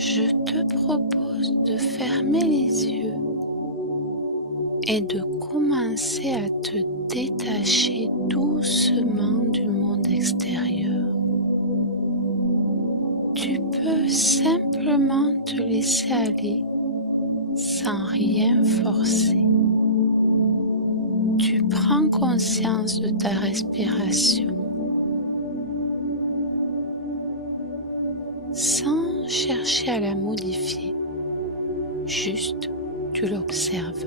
Je te propose de fermer les yeux et de commencer à te détacher doucement du monde extérieur. Tu peux simplement te laisser aller sans rien forcer. Tu prends conscience de ta respiration sans chercher à la modifier, juste tu l'observes.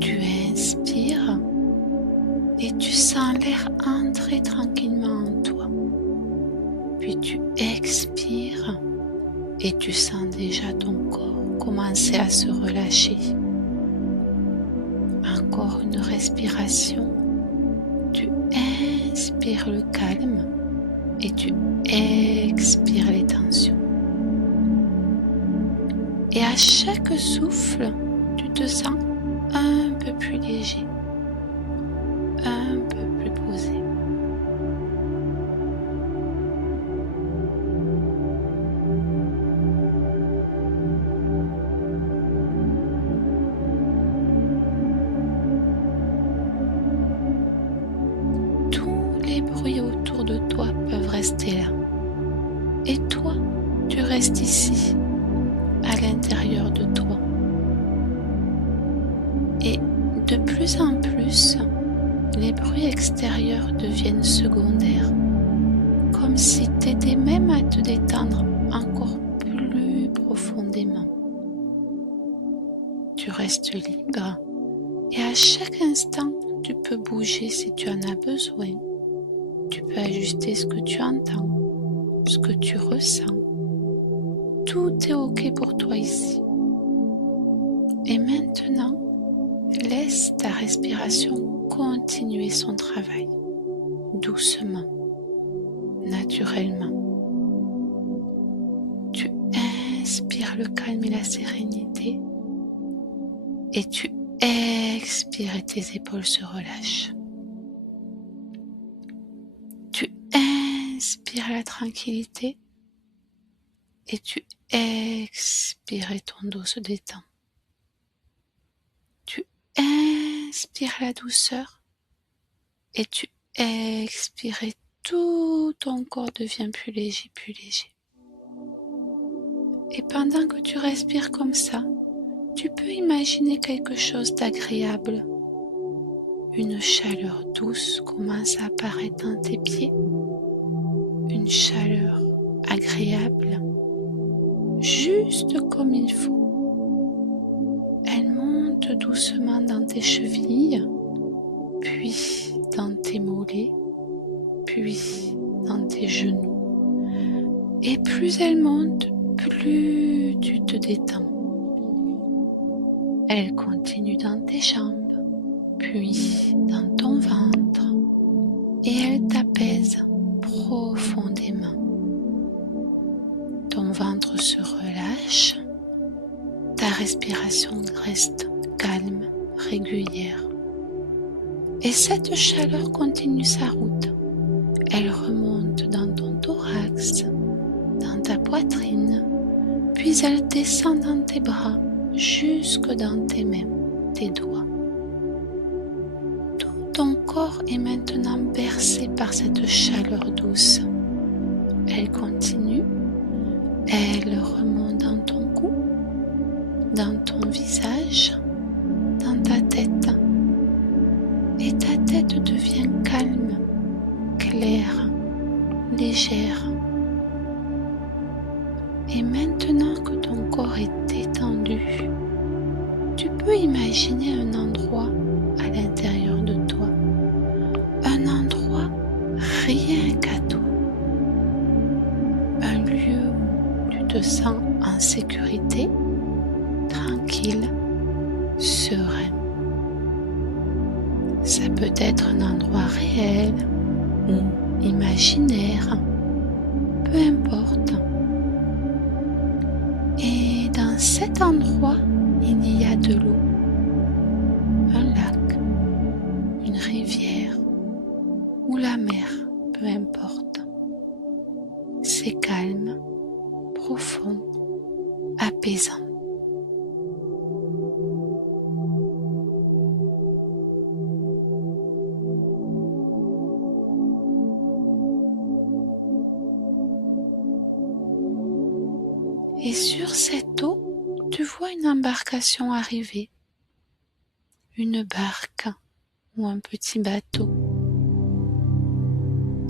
Tu inspires et tu sens l'air entrer tranquillement en toi. Puis tu expires et tu sens déjà ton corps commencer à se relâcher. Encore une respiration. Tu inspires le calme et tu expires les tensions. Et à chaque souffle, tu te sens un peu plus léger, un peu plus posé. Les bruits autour de toi peuvent rester là. Et toi, tu restes ici, à l'intérieur de toi. Et de plus en plus, les bruits extérieurs deviennent secondaires, comme si tu aidais même à te détendre encore plus profondément. Tu restes libre et à chaque instant, tu peux bouger si tu en as besoin. Tu peux ajuster ce que tu entends, ce que tu ressens. Tout est OK pour toi ici. Et maintenant, laisse ta respiration continuer son travail, doucement, naturellement. Tu inspires le calme et la sérénité et tu expires et tes épaules se relâchent. Tu inspires la tranquillité et tu expires et ton dos se détend. Tu inspires la douceur et tu expires et tout ton corps devient plus léger, plus léger. Et pendant que tu respires comme ça, tu peux imaginer quelque chose d'agréable. Une chaleur douce commence à apparaître dans tes pieds. Une chaleur agréable, juste comme il faut. Elle monte doucement dans tes chevilles, puis dans tes mollets, puis dans tes genoux. Et plus elle monte, plus tu te détends. Elle continue dans tes jambes, puis dans ton ventre, et elle t'apaise profondément. Ton ventre se relâche, ta respiration reste calme, régulière. Et cette chaleur continue sa route. Elle remonte dans ton thorax, dans ta poitrine, puis elle descend dans tes bras, jusque dans tes mains, tes doigts. Tout ton corps est maintenant bercé par cette chaleur douce. Elle continue, elle remonte dans ton cou, dans ton visage, dans ta tête. Et ta tête devient calme, claire, légère. Et maintenant que ton corps est détendu, tu peux imaginer un endroit à l'intérieur de toi. Un endroit rien qu'à toi. Un lieu où tu te sens en sécurité, tranquille, serein. Ça peut être un endroit réel ou imaginaire, peu importe. Et dans cet endroit, il y a de l'eau, un lac, une rivière ou la mer, peu importe. c'est calme, profond, apaisant. Et sur cette eau, tu vois une embarcation arriver, une barque ou un petit bateau.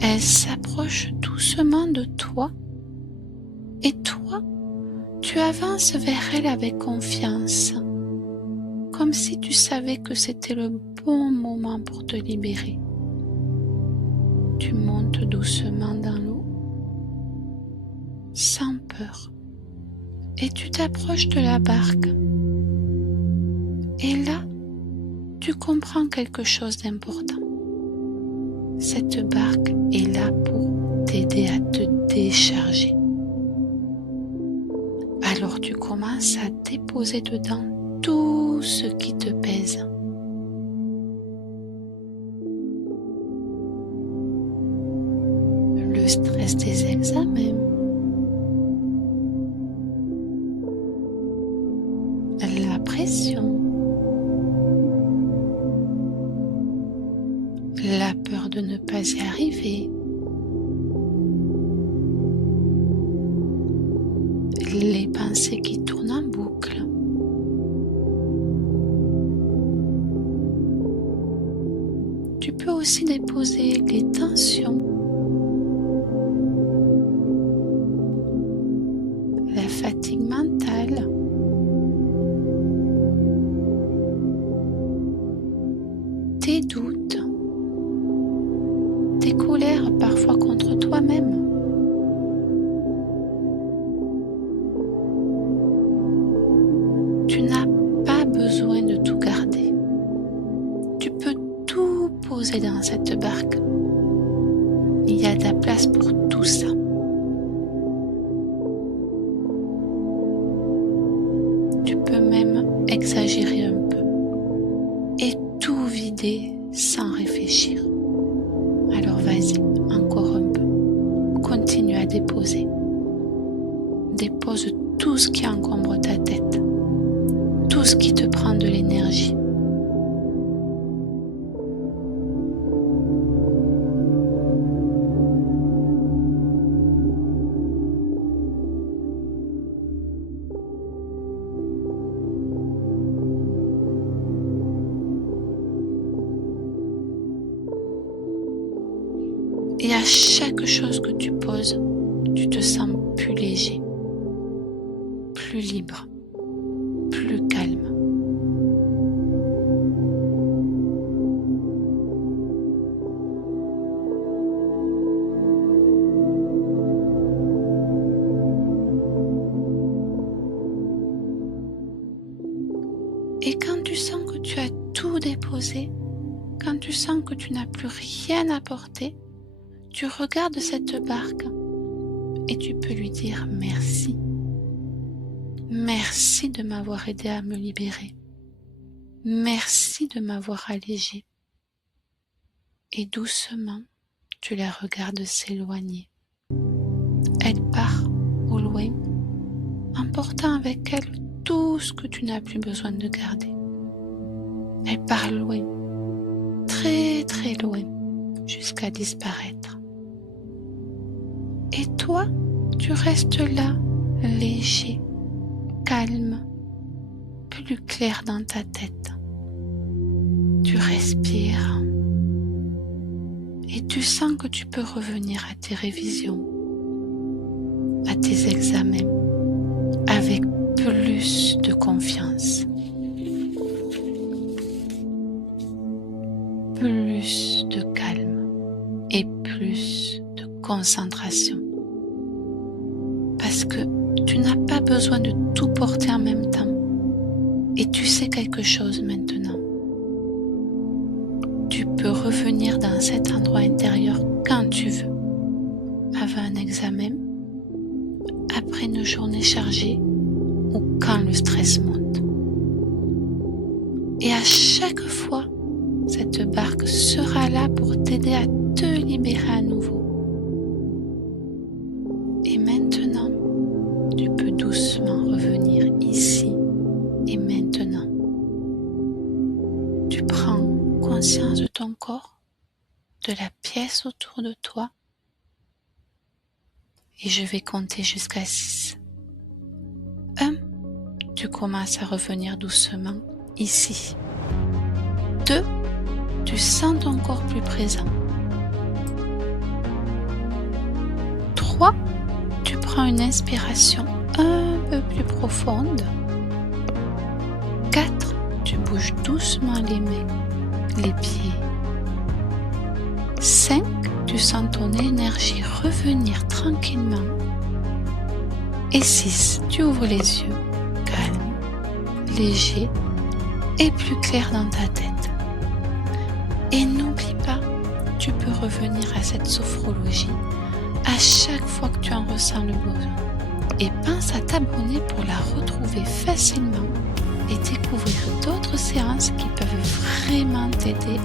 Elle s'approche doucement de toi et toi, tu avances vers elle avec confiance, comme si tu savais que c'était le bon moment pour te libérer. Tu montes doucement dans l'eau, sans peur, et tu t'approches de la barque. Et là, tu comprends quelque chose d'important. Cette barque est là pour t'aider à te décharger. Alors tu commences à déposer dedans tout ce qui te pèse. Le stress des examens, la pression, la peur de ne pas y arriver, les pensées qui tournent en boucle, tu peux aussi déposer les tensions, la fatigue mentale, tes doutes, tes colères parfois contre toi-même. Tu n'as pas besoin de tout garder. Tu peux tout poser dans cette barque. Il y a de la place pour tout ça. Tu peux même exagérer un peu et tout vider sans réfléchir. Alors vas-y, encore un peu. Continue à déposer. Dépose tout ce qui encombre ta tête, tout ce qui te prend de l'énergie. Et à chaque chose que tu poses, tu te sens plus léger, plus libre, plus calme. Et quand tu sens que tu as tout déposé, quand tu sens que tu n'as plus rien à porter, tu regardes cette barque et tu peux lui dire merci. Merci de m'avoir aidé à me libérer. Merci de m'avoir allégé. Et doucement, tu la regardes s'éloigner. Elle part au loin, emportant avec elle tout ce que tu n'as plus besoin de garder. Elle part loin, très très loin, jusqu'à disparaître. Et toi, tu restes là, léger, calme, plus clair dans ta tête. Tu respires et tu sens que tu peux revenir à tes révisions, à tes examens, avec plus de confiance, plus de calme et plus de concentration. Parce que tu n'as pas besoin de tout porter en même temps et tu sais quelque chose maintenant. Tu peux revenir dans cet endroit intérieur quand tu veux, avant un examen, après une journée chargée ou quand le stress monte. Et à chaque fois, cette barque sera là pour t'aider à te libérer à nouveau. conscience de ton corps, de la pièce autour de toi. Et je vais compter jusqu'à 6. 1. Tu commences à revenir doucement ici. 2. Tu sens ton corps plus présent. 3. Tu prends une inspiration un peu plus profonde. 4. Tu bouges doucement les mains, les pieds. 5. Tu sens ton énergie revenir tranquillement. Et 6. Tu ouvres les yeux, calme, léger et plus clair dans ta tête. Et n'oublie pas, tu peux revenir à cette sophrologie à chaque fois que tu en ressens le besoin. Et pense à t'abonner pour la retrouver facilement et découvrir d'autres séances qui peuvent vraiment t'aider